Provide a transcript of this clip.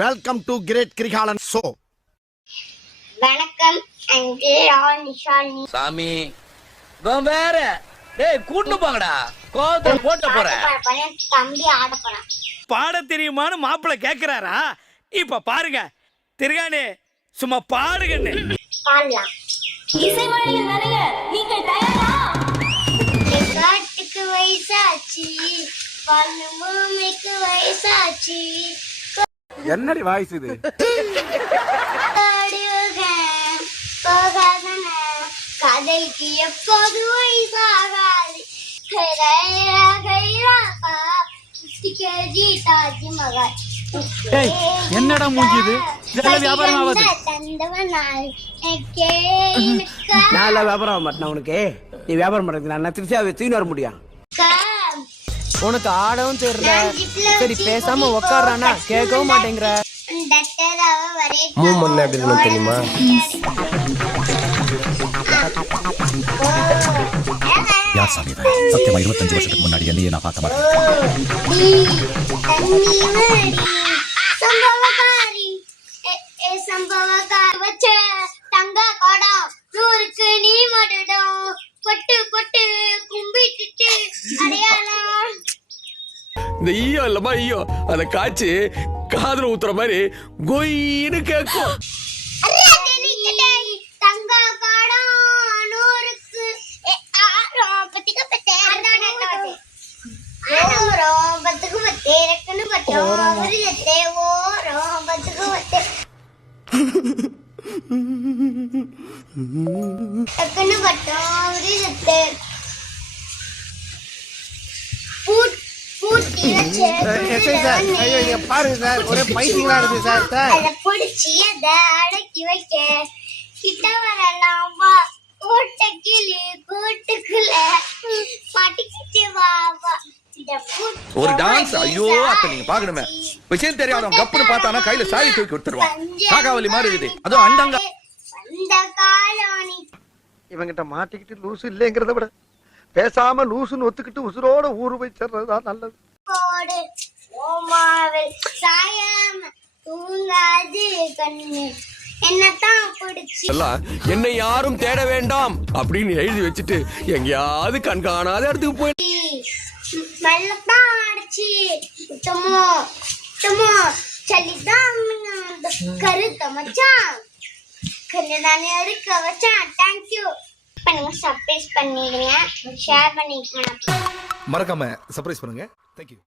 Welcome to great Kirikalan show. வணக்கம் நிஷாலினி. சாமி வேற டேய் கூட்டு போங்கடா, கோவத்தை போட்ட போறேன். தம்பி ஆட போறான். பாட தெரியுமான்னு மாப்பிள்ள கேக்குறாரா? இப்ப பாருங்க திருகானே, சும்மா பாடுங்கன்னு. பாடலாம். இசைமழையில் நனைய நீங்கள் தயாரா? காட்டுக்கு வயசாச்சு, பூமிக்கு வயசாச்சு. என்னடி வாய்ஸ் இது? கதைக்கு எப்போது வயசாகாது. தாஜ்மஹால் என்னடா மூஞ்சிது? வியாபாரம் ஆகாது. நான் வியாபாரம் ஆக மாட்டேன். உனக்கு நீ வியாபாரம் பண்றது நான் திருச்சியா தூக்கின்னு வர முடியும். உனக்கு ஆடவும் தெரியல. சரி பேசாம உக்காடுறானா கேட்கவும் மாட்டேங்கிற. மூமெண்ட் எப்படி இருக்கணும் தெரியுமா? யார் சாமி இது? சத்தியமா 25 வருஷத்துக்கு முன்னாடி என்னையே நான் பார்த்த மாதிரி. தங்க கோடம் நூறுக்கு நீ மட்டும் பொட்டு பொட்டு கும்பிட்டு அடையாளம். இந்த ஈயோ இல்லமா ஈயோ அத காய்ச்சி காதுல ஊத்துற மாதிரி கொயின்னு கேட்கும். தங்க கோடம் நூறுக்கு பத்துக்கு பத்து பத்துக்கு பத்து ரெக்குன்னு பத்தோம் ஓரம் பத்துக்கு பத்து ரெக்குன்னு பத்தோம் பாருங்க சார், ஒரே பைத்தியங்களா இருக்கு சார். பிடிச்சி அதை அடக்கி வைக்க கிட்ட வரலாம் வா. ஓட்ட கிளி கூட்டுக்குள்ள மாட்டிக்கிட்டு வா வா. ஒரு டான்ஸ், ஐயோ அத்தை நீங்க பாக்கணுமே. விஷயம் தெரியாதவன் கப்புன்னு பார்த்தானா கையில சாவி தூக்கி விட்டுருவான். காக்காவலி மாதிரி இருக்குது. அதுவும் அண்டங்க அந்த காலோனி. இவங்கிட்ட மாட்டிக்கிட்டு லூசு இல்லைங்கிறத விட பேசாம லூசுன்னு ஒத்துக்கிட்டு உசுரோட ஊரு போய் சேர்றதுதான் நல்லது. கோடு ஓமாவில் சாயாம தூங்காது கண்ணு என்னத்தான் பிடிச்சி என்னை யாரும் தேட வேண்டாம் அப்படின்னு எழுதி வச்சுட்டு எங்கேயாவது கண்காணாத இடத்துக்கு போய் மெல்லத்தான் அடிச்சு சுத்தமோ சுத்தமோ சளிதான் கருத்த மச்சான் கல்யாணம் இருக்க வச்சான். தேங்க்யூ. பண்ணுங்க, சர்ப்ரைஸ் பண்ணிடுங்க, ஷேர் பண்ணிக்கணும். மறக்காம சர்ப்ரைஸ் பண்ணுங்க. தேங்க்யூ.